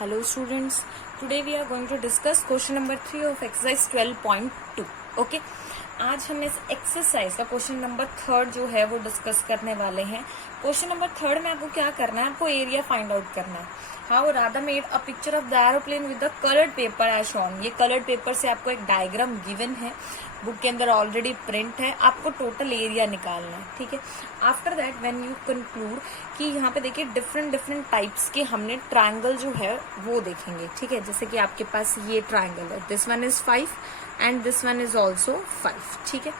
Hello students, today we are going to discuss question number 3 of exercise 12.2. Okay, आज हम इस exercise का question number 3 जो है वो डिस्कस करने वाले हैं। क्वेश्चन नंबर 3 में आपको क्या करना है, आपको एरिया फाइंड आउट करना है। How Radha made a picture of the aeroplane with the coloured paper as shown. ये कलर्ड पेपर से आपको एक डायग्राम गिवन है, बुक के अंदर ऑलरेडी प्रिंट है, आपको टोटल एरिया निकालना है। ठीक है, after that when you conclude कि यहाँ पे देखिए डिफरेंट टाइप्स के हमने ट्रायंगल जो है वो देखेंगे। ठीक है, जैसे कि आपके पास ये ट्रायंगल है, this one is 5 and this one is also 5। ठीक है,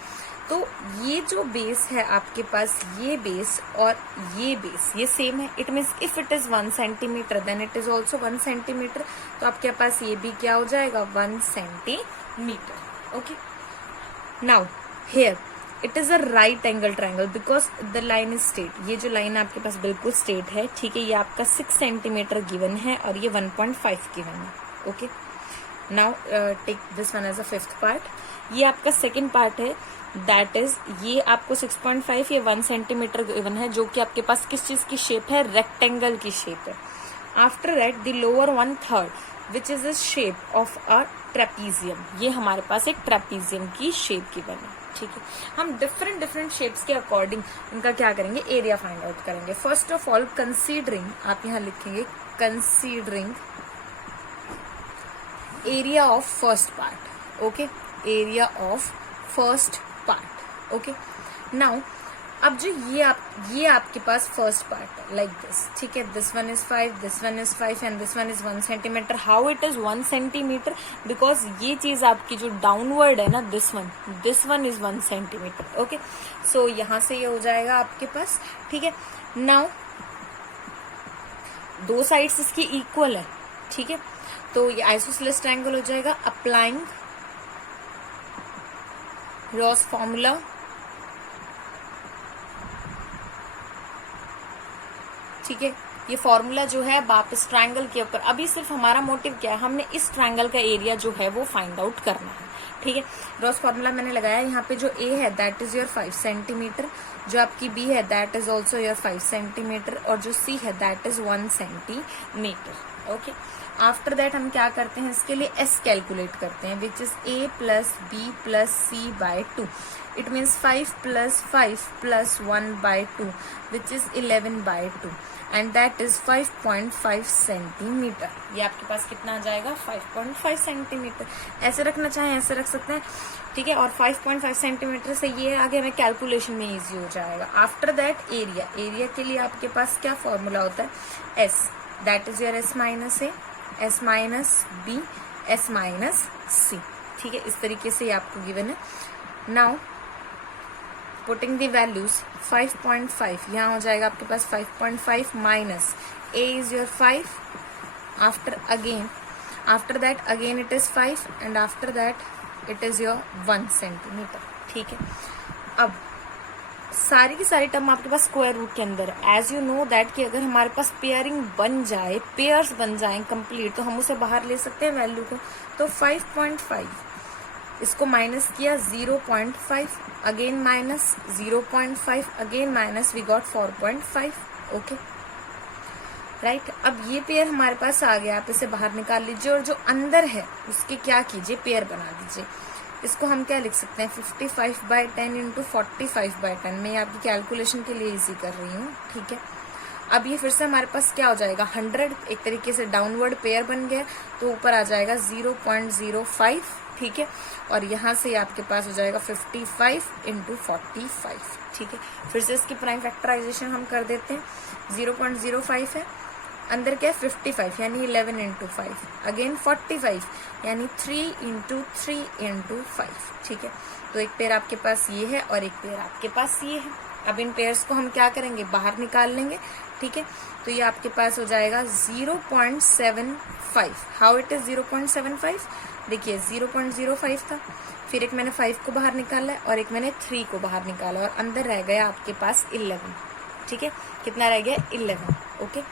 तो ये जो बेस है आपके पास, ये बेस और ये बेस ये सेम है। It means if it is 1 centimetre then it is also 1 centimetre. तो आपके पास ये भी क्या हो जाएगा, 1 centimetre. Okay, now here it is a right angle triangle because the line is straight. ये जो लाइन आपके पास बिल्कुल स्ट्रेट है। ठीक है, ये आपका 6 सेंटीमीटर गिवन है और ये 1.5 गिवन है। Okay, now take this one as a fifth part. ये आपका सेकेंड पार्ट है, दैट इज ये आपको 6.5 ये 1 सेंटीमीटर गिवन है, जो कि आपके पास किस चीज की शेप है, रेक्टेंगल की शेप है। After that the lower 1/3 which is the shape of a trapezium. ये हमारे पास एक ट्रेपीजियम की शेप गिवन है। ठीक है, हम डिफरेंट शेप्स के अकॉर्डिंग इनका क्या करेंगे, एरिया फाइंड आउट करेंगे। फर्स्ट ऑफ ऑल कंसीडरिंग, आप यहाँ लिखेंगे considering area of first part. Okay, area of first part. Okay, now अब जो ये आपके पास फर्स्ट पार्ट है लाइक दिस। ठीक है, this one is 5, this one is 5 and this one is 1 centimetre. How it is 1 centimetre, because ये चीज आपकी जो डाउनवर्ड है ना, this one is 1 centimetre. Okay, सो यहां से ये हो जाएगा आपके पास। ठीक है, नाउ दो साइड्स इसकी इक्वल है। ठीक है, तो ये आइसोसेलेस ट्रायंगल हो जाएगा। अप्लाइंग रॉस फॉर्मूला, ठीक है, ये फॉर्मूला जो है आप इस ट्रायंगल के ऊपर, अभी सिर्फ हमारा मोटिव क्या है, हमने इस ट्रायंगल का एरिया जो है वो फाइंड आउट करना है। ठीक है, रॉस फॉर्मूला मैंने लगाया। यहाँ पे जो ए है दैट इज योर 5 सेंटीमीटर, जो आपकी बी है that is also your 5 centimetre और जो सी है that is 1 centimetre. Okay, after that हम क्या करते हैं, इसके लिए एस कैलकुलेट करते हैं, which is a plus b plus c by 2। It means 5 plus 5 plus 1 by 2 which is 11 by 2 and that is 5.5 centimetre. ये आपके पास कितना आ जाएगा, 5.5 सेंटीमीटर। ऐसे रखना चाहें ऐसे रख सकते हैं। ठीक है, और 5.5 सेंटीमीटर से ये आगे हमें कैलकुलेशन में इजी हो जाएगा। आफ्टर दैट एरिया के लिए आपके पास क्या फॉर्मूला होता है, S, that is your S minus A, S minus B, S minus C. ठीक है, इस तरीके से ये आपको गिवन है। नाउ पुटिंग द वैल्यूज, 5.5 यहाँ हो जाएगा आपके पास 5.5 minus A is your 5, after that again it is 5 and after that it is your 1 centimetre. ठीक है, अब सारी की सारी टर्म आपके पास स्क्वायर रूट के अंदर है। एज यू नो दैट कि अगर हमारे पास पेयरिंग बन जाए, पेयर्स बन जाए कंप्लीट, तो हम उसे बाहर ले सकते हैं वैल्यू को। तो 5.5 इसको माइनस किया 0.5, again minus 0.5, again minus, we got 4.5। Okay right, अब ये पेयर हमारे पास आ गया, आप इसे बाहर निकाल लीजिए और जो अंदर है उसके क्या कीजिए, पेयर बना दीजिए। इसको हम क्या लिख सकते हैं, 55/10 इंटू 45/10। मैं आपकी कैलकुलेशन के लिए इजी कर रही हूँ। ठीक है, अब ये फिर से हमारे पास क्या हो जाएगा, 100, एक तरीके से डाउनवर्ड पेयर बन गया, तो ऊपर आ जाएगा 0.05। ठीक है, और यहाँ से आपके पास हो जाएगा 55 इंटू 45। ठीक है, फिर से इसकी प्राइम फैक्टराइजेशन हम कर देते हैं। 0.05 है, अंदर क्या है 55 यानी 11 इंटू 5, अगेन 45 यानी 3 इंटू 3 इंटू 5। ठीक है, तो एक पेयर आपके पास ये है और एक पेयर आपके पास ये है। अब इन पेयर्स को हम क्या करेंगे, बाहर निकाल लेंगे। ठीक है, तो ये आपके पास हो जाएगा 0.75। हाउ इट इज 0.75, देखिए 0.05 था, फिर एक मैंने 5 को बाहर निकाला है और एक मैंने 3 को बाहर निकाला और अंदर रह गया आपके पास 11। ठीक है, कितना रह गया, 11। ओके,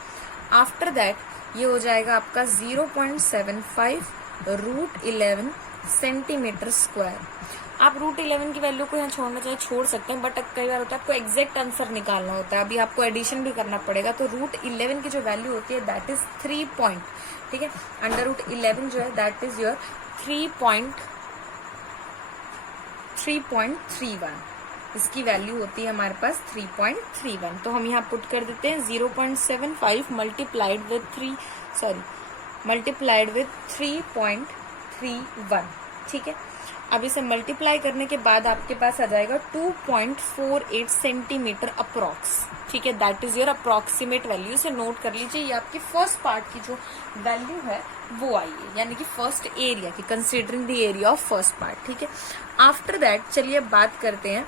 आफ्टर दैट ये हो जाएगा आपका 0.75 √11 सेंटीमीटर स्क्वायर। आप रूट 11 की वैल्यू को यहाँ छोड़ना चाहे छोड़ सकते हैं, बट कई बार होता है आपको एग्जैक्ट आंसर निकालना होता है, अभी आपको एडिशन भी करना पड़ेगा। तो रूट 11 की जो वैल्यू होती है दैट इज 3 पॉइंट, ठीक है, अंडर रूट 11 जो है दैट इज योर 3.31, इसकी वैल्यू होती है हमारे पास 3.31। तो हम यहाँ पुट कर देते हैं 0.75 मल्टीप्लाइड विथ 3.31, ठीक है। अब इसे मल्टीप्लाई करने के बाद आपके पास आ जाएगा 2.48 सेंटीमीटर अप्रॉक्स, ठीक है, that is your approximate value. इसे नोट कर लीजिए, ये आपकी फर्स्ट पार्ट की जो वैल्यू है वो आई है, यानी कि फर्स्ट एरिया की, considering the area of first part, ठीक है। आफ्टर दैट चलिए बात करते हैं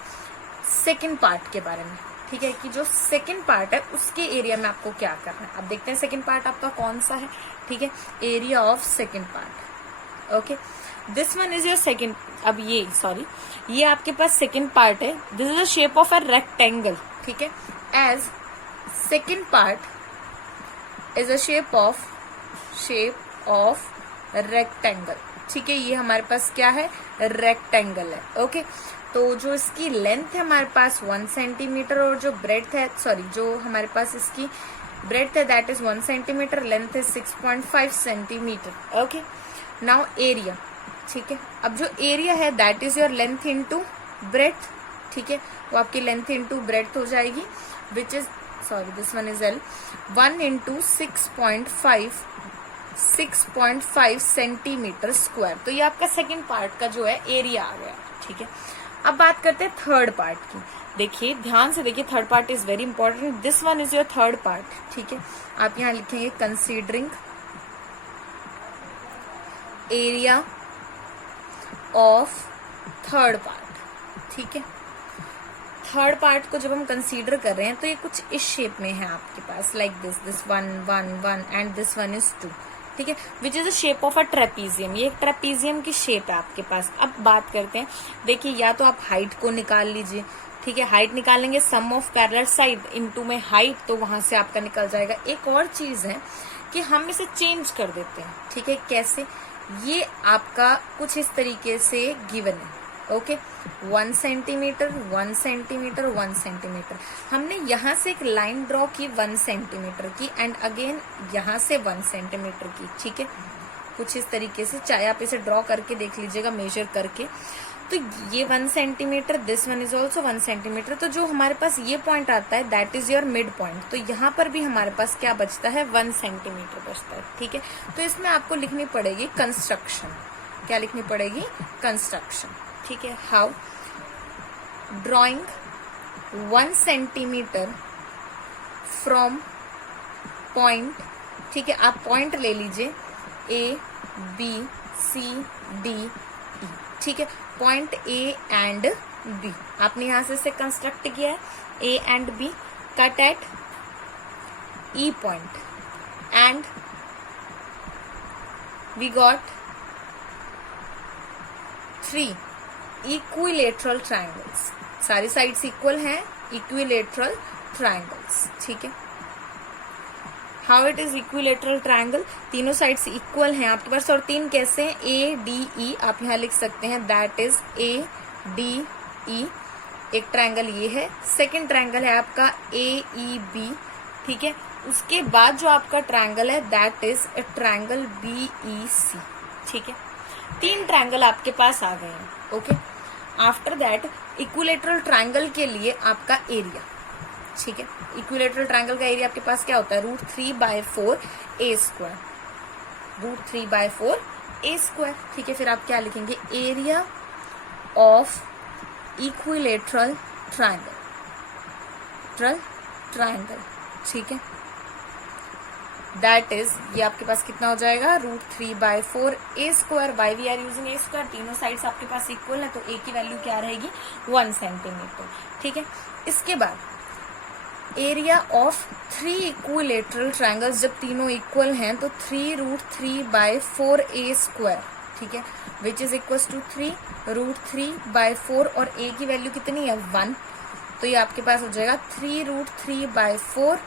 सेकेंड पार्ट के बारे में, ठीक है, कि जो सेकेंड पार्ट है उसके एरिया में आपको क्या करना है। अब देखते हैं सेकेंड पार्ट आपका कौन सा है, ठीक है, area of second part. Okay, this one is your second. अब ये आपके पास सेकेंड पार्ट है, this is the shape of a rectangle, ठीक है, as second part is a shape of rectangle, ठीक है। ये हमारे पास क्या है, रेक्टेंगल है। ओके, तो जो इसकी लेंथ है हमारे पास 1 सेंटीमीटर और जो ब्रेड्थ है, जो हमारे पास इसकी ब्रेड्थ है दैट इज 1 सेंटीमीटर, लेंथ है 6.5 सेंटीमीटर। ओके, नाउ एरिया, ठीक है। अब जो एरिया है that is your length into breadth, ठीक है, वो आपकी लेंथ इनटू ब्रेड्थ हो जाएगी, which is this one is L, 1 into 6.5 centimetre square. तो ये आपका सेकेंड पार्ट का जो है एरिया आ गया, ठीक है। अब बात करते हैं थर्ड पार्ट की। देखिए, ध्यान से देखिए, third part is very important, this one is your third part, ठीक है। आप यहाँ लिखेंगे considering area of third part, ठीक है। थर्ड पार्ट को जब हम कंसीडर कर रहे हैं तो ये कुछ इस शेप में है आपके पास, like this 1 1 1 and this one is 2, ठीक है, which is the shape of a trapezium. ये एक ट्रेपीजियम की शेप है आपके पास। अब बात करते हैं, देखिए, या तो आप हाइट को निकाल लीजिए, ठीक है, हाइट निकालेंगे सम ऑफ पैरेलल साइड इनटू में हाइट, तो वहां से आपका निकल जाएगा। एक और चीज है कि हम इसे चेंज कर देते हैं, ठीक है, कैसे, ये आपका कुछ इस तरीके से गिवन है। ओके, 1 सेंटीमीटर 1 सेंटीमीटर 1 सेंटीमीटर, हमने यहां से एक लाइन ड्रॉ की 1 सेंटीमीटर की एंड अगेन यहां से 1 सेंटीमीटर की, ठीक है, कुछ इस तरीके से, चाहे आप इसे ड्रॉ करके देख लीजिएगा मेजर करके। तो ये 1 centimetre, this one is also 1 centimetre. तो जो हमारे पास ये पॉइंट आता है that is your mid point. तो यहाँ पर भी हमारे पास क्या बचता है, 1 सेंटीमीटर बचता है, ठीक है। तो इसमें आपको लिखनी पड़ेगी कंस्ट्रक्शन, क्या लिखनी पड़ेगी, कंस्ट्रक्शन, ठीक है। How, drawing 1 centimetre from point, ठीक है, आप पॉइंट ले लीजिए ABCDE, ठीक है, पॉइंट A एंड B, आपने यहां से इसे कंस्ट्रक्ट किया है, A and B, cut at E point and we got 3 equilateral triangles, सारी साइड्स इक्वल हैं, इक्विलेटरल ट्रायंगल्स, ठीक है। How it is equilateral triangle, तीनों साइड्स इक्वल हैं आपके पास, और 3 कैसे हैं, ADE, आप यहाँ लिख सकते हैं दैट इज ADE, एक ट्रायंगल ये है। सेकंड ट्रायंगल है आपका AEB, ठीक है। उसके बाद जो आपका ट्रायंगल है that is a triangle BEC, ठीक है। 3 ट्रायंगल आपके पास आ गए हैं। Okay, after that equilateral triangle के लिए आपका एरिया, ठीक है, इक्विलेटरल ट्रायंगल का एरिया आपके पास क्या होता है, √3/4 A स्क्वायर, √3/4 A स्क्वायर, ठीक है। फिर आप क्या लिखेंगे, एरिया ऑफ इक्विलेटरल ट्रायंगल, ठीक है, दैट इज, ये आपके पास कितना हो जाएगा, √3/4 A square, by we are using A square, तीनों साइड्स आपके पास इक्वल है, तो A की वैल्यू क्या रहेगी, 1 सेंटीमीटर, ठीक है। इसके बाद एरिया ऑफ 3 इक्विलेटरल ट्रायंगल्स, जब तीनों इक्वल हैं तो 3√3/4 A स्क्वायर, ठीक है, विच इज इक्वल टू 3√3/4, और A की वैल्यू कितनी है, 1, तो ये आपके पास हो जाएगा 3√3/4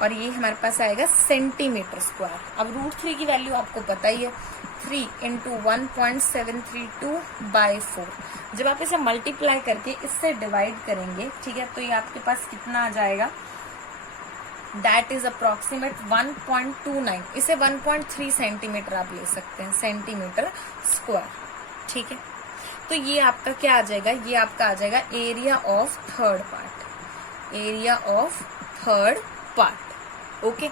और ये हमारे पास आएगा सेंटीमीटर स्क्वायर। अब √3 की वैल्यू आपको पता ही है, 3 इंटू 1.732/4। जब आप इसे मल्टीप्लाई करके इससे डिवाइड करेंगे, ठीक है, तो ये आपके पास कितना आ जाएगा, दैट इज अप्रोक्सीमेट 1.29। इसे 1.3 सेंटीमीटर आप ले सकते हैं, सेंटीमीटर स्क्वायर, ठीक है। तो ये आपका क्या आ जाएगा, ये आपका आ जाएगा area of third part, area of third part, okay,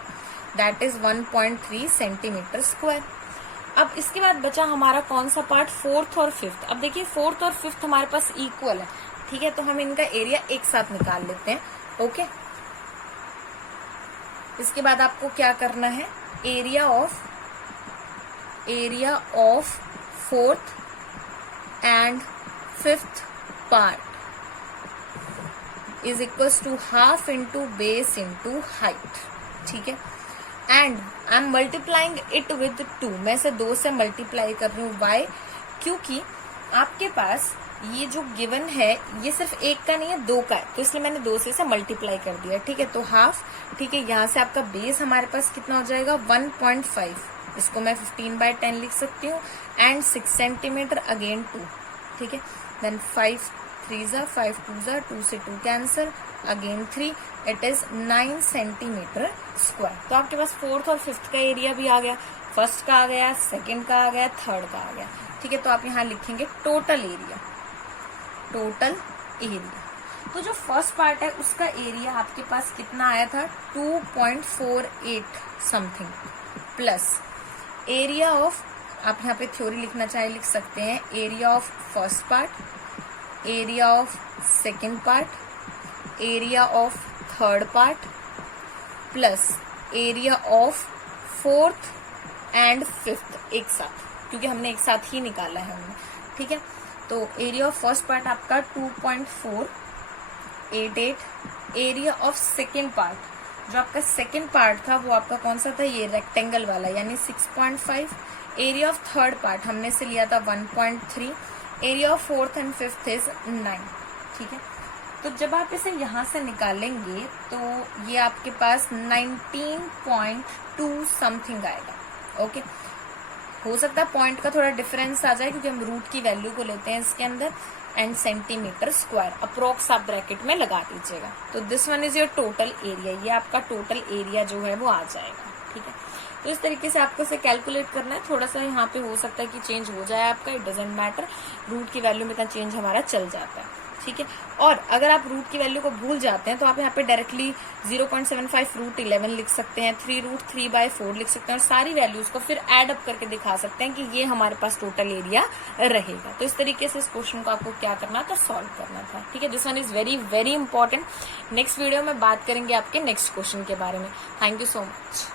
that is 1.3 centimetre square. अब इसके बाद बचा हमारा कौन सा पार्ट, फोर्थ और फिफ्थ। अब देखिए फोर्थ और फिफ्थ हमारे पास इक्वल है, ठीक है, तो हम इनका एरिया एक साथ निकाल लेते हैं, ओके। इसके बाद आपको क्या करना है, area of fourth and fifth part is equals to half into base into height, ठीक है। And I am multiplying it with 2, मैं इसे 2 से मल्टीप्लाई कर रही हूँ, वाई, क्योंकि आपके पास ये जो गिवन है ये सिर्फ एक का नहीं है, 2 का है, तो इसलिए मैंने 2 से इसे मल्टीप्लाई कर दिया, ठीक है। तो हाफ, ठीक है, यहाँ से आपका बेस हमारे पास कितना हो जाएगा, 1.5, इसको मैं 15/10 लिख सकती हूँ, एंड 6 सेंटीमीटर, अगेन 2, ठीक है। देन 5 3 ज़ा 5 2 ज़ा 2 से 2 cancer, again 3, it is 9 centimetre square. तो आपके पास फोर्थ और फिफ्थ का एरिया भी आ गया, फर्स्ट का आ गया, सेकंड का आ गया, थर्ड का आ गया, ठीक है। तो आप यहाँ लिखेंगे टोटल एरिया, टोटल एरिया। तो जो फर्स्ट पार्ट है उसका एरिया आपके पास कितना आया था, 2.48 समथिंग, प्लस एरिया ऑफ, आप यहाँ पे थ्योरी लिखना चाहे लिख सकते हैं, area of first part, area of second part, area of third part, plus area of fourth and fifth एक साथ, क्योंकि हमने एक साथ ही निकाला है हमने, ठीक है। तो एरिया ऑफ फर्स्ट पार्ट आपका 2.488, एरिया ऑफ सेकेंड पार्ट, जो आपका सेकेंड पार्ट था वो आपका कौन सा था, ये रेक्टेंगल वाला, यानी 6.5, एरिया ऑफ थर्ड पार्ट हमने से लिया था 1.3, area of fourth and fifth is 9, ठीक है। तो जब आप इसे यहाँ से निकालेंगे तो ये आपके पास 19.2 समथिंग आएगा, ओके। हो सकता है पॉइंट का थोड़ा डिफरेंस आ जाए क्योंकि हम रूट की वैल्यू को लेते हैं इसके अंदर, एंड सेंटीमीटर स्क्वायर अप्रोक्स आप ब्रैकेट में लगा दीजिएगा। तो this one is your total area, ये आपका टोटल एरिया जो है वो आ जाएगा, ठीक है। तो इस तरीके से आपको इसे कैलकुलेट करना है, थोड़ा सा यहाँ पे हो सकता है कि चेंज हो जाए आपका, इट डजेंट मैटर, रूट की वैल्यू में इतना चेंज हमारा चल जाता है, ठीक है। और अगर आप रूट की वैल्यू को भूल जाते हैं तो आप यहाँ पे डायरेक्टली 0.75√11 लिख सकते हैं, 3√3/4 लिख सकते हैं, और सारी वैल्यूज को फिर एड अप करके दिखा सकते हैं कि ये हमारे पास टोटल एरिया रहेगा। तो इस तरीके से इस क्वेश्चन को आपको क्या करना था, सॉल्व करना था, ठीक है। This one is very very important. Next video में बात करेंगे आपके नेक्स्ट क्वेश्चन के बारे में। Thank you so much.